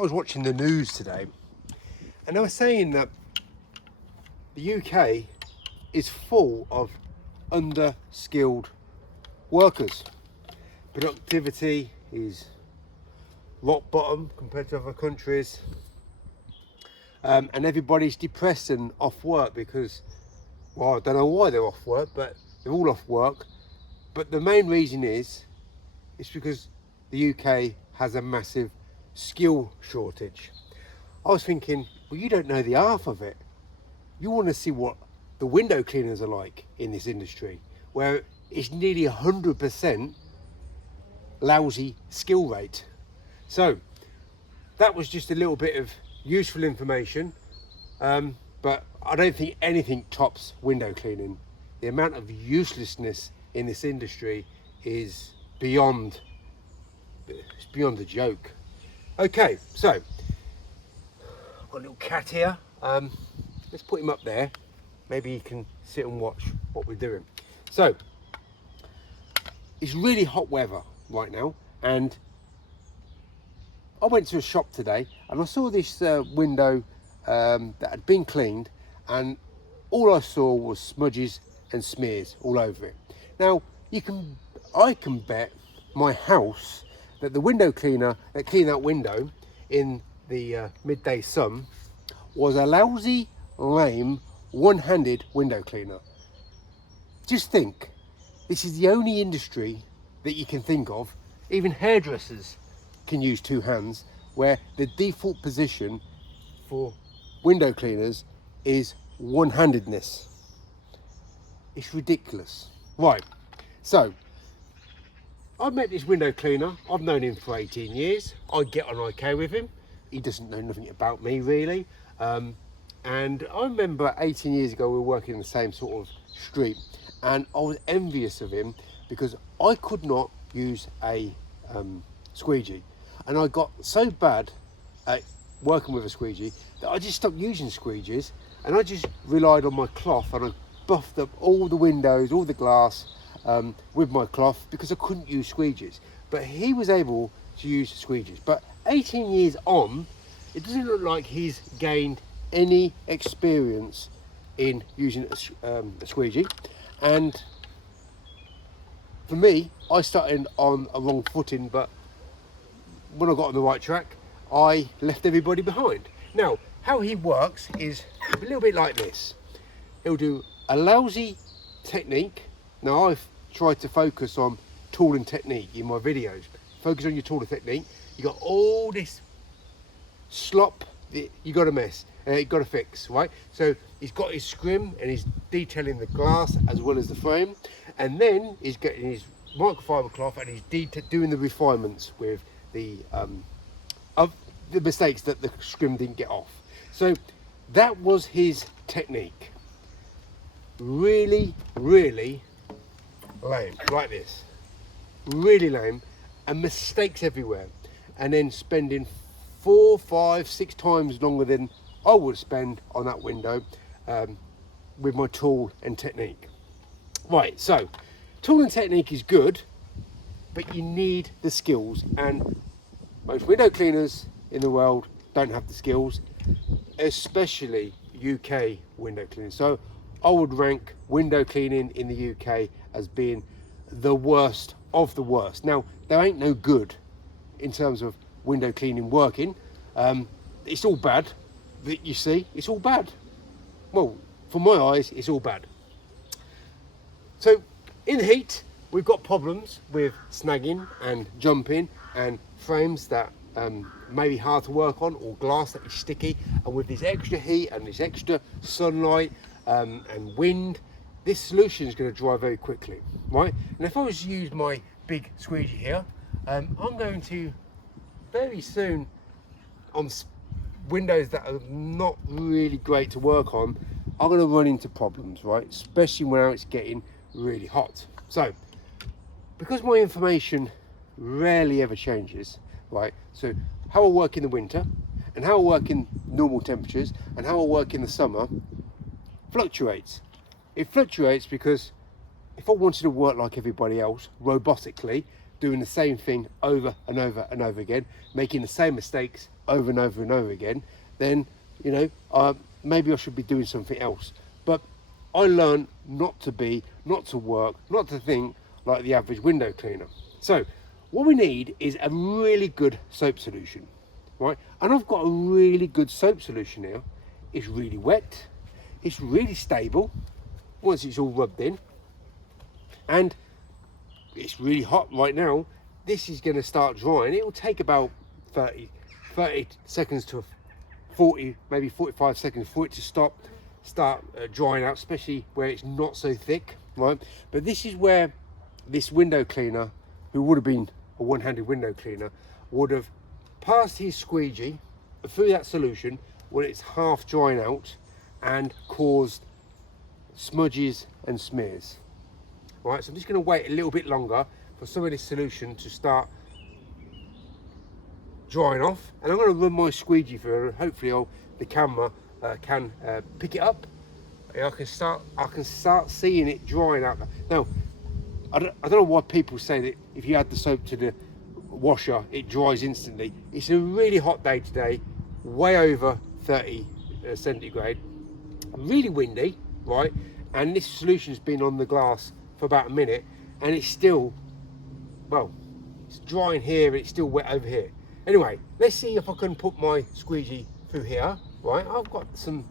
I was watching the news today, and they were saying that the UK is full of underskilled workers. Productivity is rock bottom compared to other countries, and everybody's depressed and off work because, well, I don't know why they're off work, but they're all off work. But the main reason is it's because the UK has a massive skill shortage. I was thinking, well, you don't know the half of it. You want to see what the window cleaners are like in this industry, where it's nearly 100% lousy skill rate. So that was just a little bit of useful information, but I don't think anything tops window cleaning. The amount of uselessness in this industry is beyond a joke. Okay, so I've got a little cat here. Let's put him up there. Maybe he can sit and watch what we're doing. So it's really hot weather right now, and I went to a shop today and I saw this window that had been cleaned, and all I saw was smudges and smears all over it. Now I can bet my house that the window cleaner that cleaned that window in the midday sun was a lousy, lame, one-handed window cleaner. Just think, this is the only industry that you can think of, even hairdressers can use two hands, where the default position for window cleaners is one-handedness. It's ridiculous. Right, so I've met this window cleaner. I've known him for 18 years. I get on okay with him. He doesn't know nothing about me really. And I remember 18 years ago we were working in the same sort of street, and I was envious of him because I could not use a squeegee, and I got so bad at working with a squeegee that I just stopped using squeegees, and I just relied on my cloth, and I buffed up all the windows, all the glass with my cloth because I couldn't use squeegees. But he was able to use squeegees. But 18 years on, it doesn't look like he's gained any experience in using a squeegee. And for me, I started on a wrong footing, but when I got on the right track, I left everybody behind. Now, how he works is a little bit like this. He'll do a lousy technique. Now, I've tried to focus on tool and technique in my videos. Focus on your tool and technique. You got all this slop that you got to mess, you got to fix, right? So he's got his scrim and he's detailing the glass as well as the frame, and then he's getting his microfiber cloth and he's doing the refinements with the of the mistakes that the scrim didn't get off. So that was his technique. Really, really lame, like this. Really lame, and mistakes everywhere. And then spending 4, 5, 6 times longer than I would spend on that window with my tool and technique. Right, so tool and technique is good, but you need the skills, and most window cleaners in the world don't have the skills, especially UK window cleaning. So I would rank window cleaning in the UK as being the worst of the worst. Now, there ain't no good in terms of window cleaning working. It's all bad that you see. It's all bad. Well, from my eyes, it's all bad. So in the heat, we've got problems with snagging and jumping and frames that may be hard to work on, or glass that is sticky. And with this extra heat and this extra sunlight and wind, this solution is going to dry very quickly, right? And if I was to use my big squeegee here, I'm going to very soon, on windows that are not really great to work on, I'm going to run into problems, right? Especially when it's getting really hot. So because my information rarely ever changes, right? So how I work in the winter and how I work in normal temperatures and how I work in the summer fluctuates. It fluctuates because if I wanted to work like everybody else robotically, doing the same thing over and over and over again, making the same mistakes over and over and over again, then, you know, maybe I should be doing something else. But I learned not to work, not to think like the average window cleaner. So what we need is a really good soap solution, right? And I've got a really good soap solution here. It's really wet, it's really stable once it's all rubbed in, and it's really hot right now. This is going to start drying. It will take about 30 seconds to 40, maybe 45 seconds for it to start drying out, especially where it's not so thick, right? But this is where this window cleaner, who would have been a one-handed window cleaner, would have passed his squeegee through that solution when it's half drying out and caused smudges and smears. Right, so I'm just going to wait a little bit longer for some of this solution to start drying off, and I'm going to run my squeegee through, and hopefully the camera can pick it up. I can start seeing it drying out. Now, I don't know why people say that if you add the soap to the washer it dries instantly. It's a really hot day today, way over 30 centigrade, really windy, right? And this solution's been on the glass for about a minute, and it's still, well, it's drying here and it's still wet over here. Anyway, let's see if I can put my squeegee through here. Right, I've got some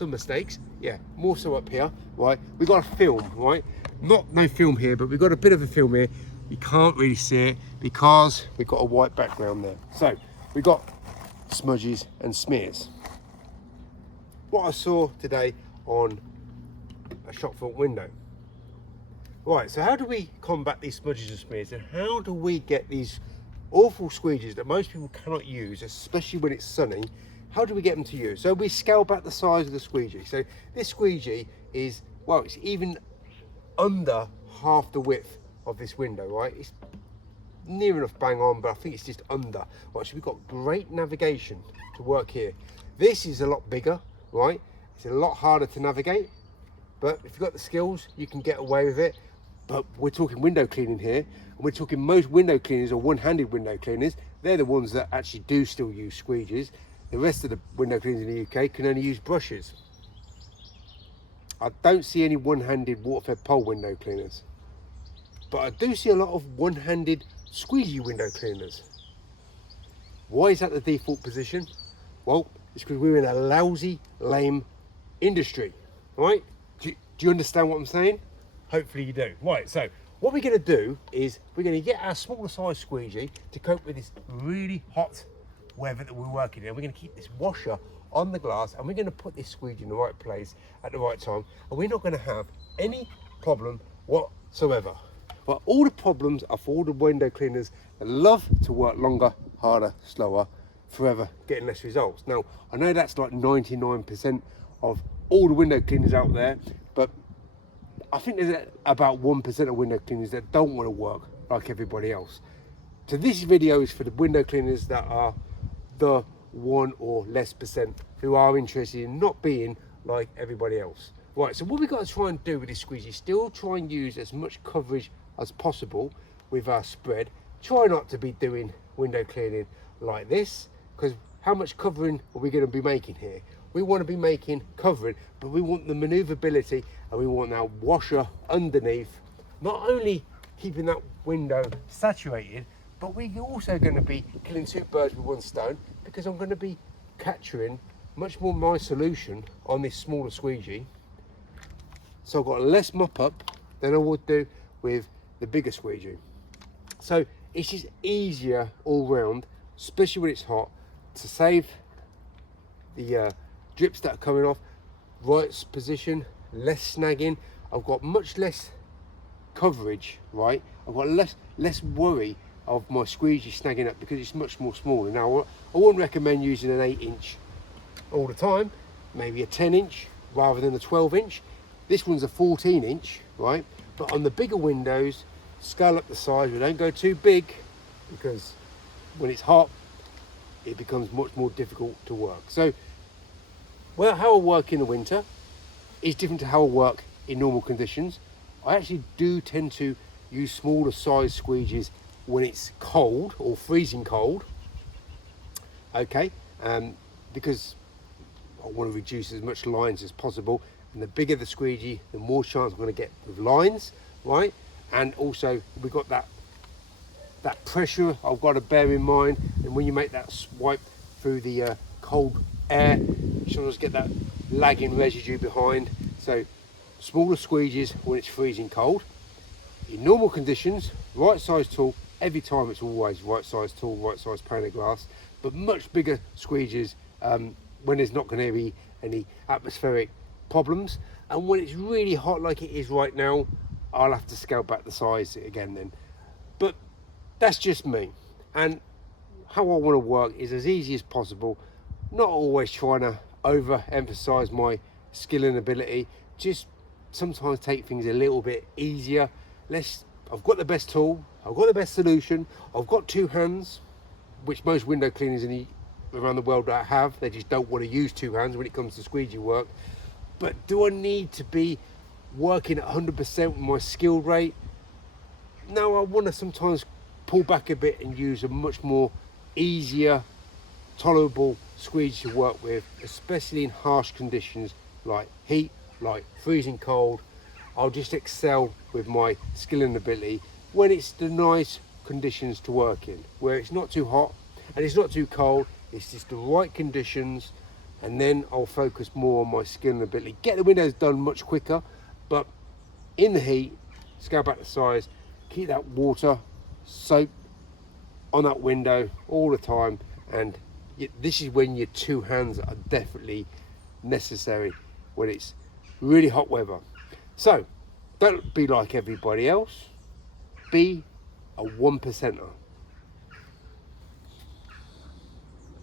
mistakes. Yeah, more so up here. Right, we've got a film. Right, no film here, but we've got a bit of a film here. You can't really see it because we've got a white background there. So we've got smudges and smears. What I saw today on a shop front window. Right, so how do we combat these smudges and smears, and how do we get these awful squeegees that most people cannot use, especially when it's sunny? How do we get them to use? So we scale back the size of the squeegee. So this squeegee is, well, it's even under half the width of this window, right? It's near enough bang on, but I think it's just under. Right, so we've got great navigation to work here. This is a lot bigger, right? It's a lot harder to navigate, but if you've got the skills, you can get away with it. But we're talking window cleaning here, and we're talking most window cleaners are one-handed window cleaners. They're the ones that actually do still use squeegees. The rest of the window cleaners in the UK can only use brushes. I don't see any one-handed water-fed pole window cleaners, but I do see a lot of one-handed squeegee window cleaners. Why is that the default position? Well, it's because we're in a lousy, lame industry, right? Do you understand what I'm saying? Hopefully you do. Right, so what we're going to do is we're going to get our smaller size squeegee to cope with this really hot weather that we're working in. We're going to keep this washer on the glass, and we're going to put this squeegee in the right place at the right time, and we're not going to have any problem whatsoever. But all the problems are for all the window cleaners that love to work longer, harder, slower, forever, getting less results. Now, I know that's like 99% of all the window cleaners out there, but I think there's about 1% of window cleaners that don't want to work like everybody else. So this video is for the window cleaners that are the 1 or less percent who are interested in not being like everybody else. Right, so what we've got to try and do with this squeegee, still try and use as much coverage as possible with our spread. Try not to be doing window cleaning like this, because how much covering are we going to be making here? We want to be making covering, but we want the maneuverability, and we want our washer underneath, not only keeping that window saturated, but we're also going to be killing two birds with one stone, because I'm going to be capturing much more my solution on this smaller squeegee. So I've got less mop up than I would do with the bigger squeegee. So it's just easier all round, especially when it's hot, to save the drips that are coming off. Right position, less snagging. I've got much less coverage, right? I've got less worry of my squeegee snagging up because it's much more smaller. Now, I wouldn't recommend using an 8-inch all the time, maybe a 10-inch rather than a 12-inch. This one's a 14-inch, right? But on the bigger windows, scale up the size. We don't go too big, because when it's hot, it becomes much more difficult to work. So, well, how I work in the winter is different to how I work in normal conditions. I actually do tend to use smaller size squeegees when it's cold or freezing cold. Okay, because I want to reduce as much lines as possible, and the bigger the squeegee, the more chance I'm going to get with lines, right? And also we've got that pressure I've got to bear in mind, and when you make that swipe through the cold air, you sometimes get that lagging residue behind. So smaller squeegees when it's freezing cold. In normal conditions, right size tool, every time it's always right size tool, right size pane of glass, but much bigger squeegees when there's not going to be any atmospheric problems. And when it's really hot like it is right now, I'll have to scale back the size again then. But that's just me, and how I want to work is as easy as possible, not always trying to overemphasize my skill and ability, just sometimes take things a little bit easier. I've got the best tool, I've got the best solution, I've got two hands, which most window cleaners around the world don't have. They just don't want to use two hands when it comes to squeegee work. But do I need to be working at 100% with my skill rate? No, I want to sometimes pull back a bit and use a much more easier, tolerable squeegee to work with, especially in harsh conditions like heat, like freezing cold. I'll just excel with my skill and ability when it's the nice conditions to work in, where it's not too hot and it's not too cold, it's just the right conditions, and then I'll focus more on my skill and ability. Get the windows done much quicker, but in the heat, scale back the size, keep that water, soap on that window all the time, and this is when your two hands are definitely necessary when it's really hot weather. So don't be like everybody else, be a 1%er.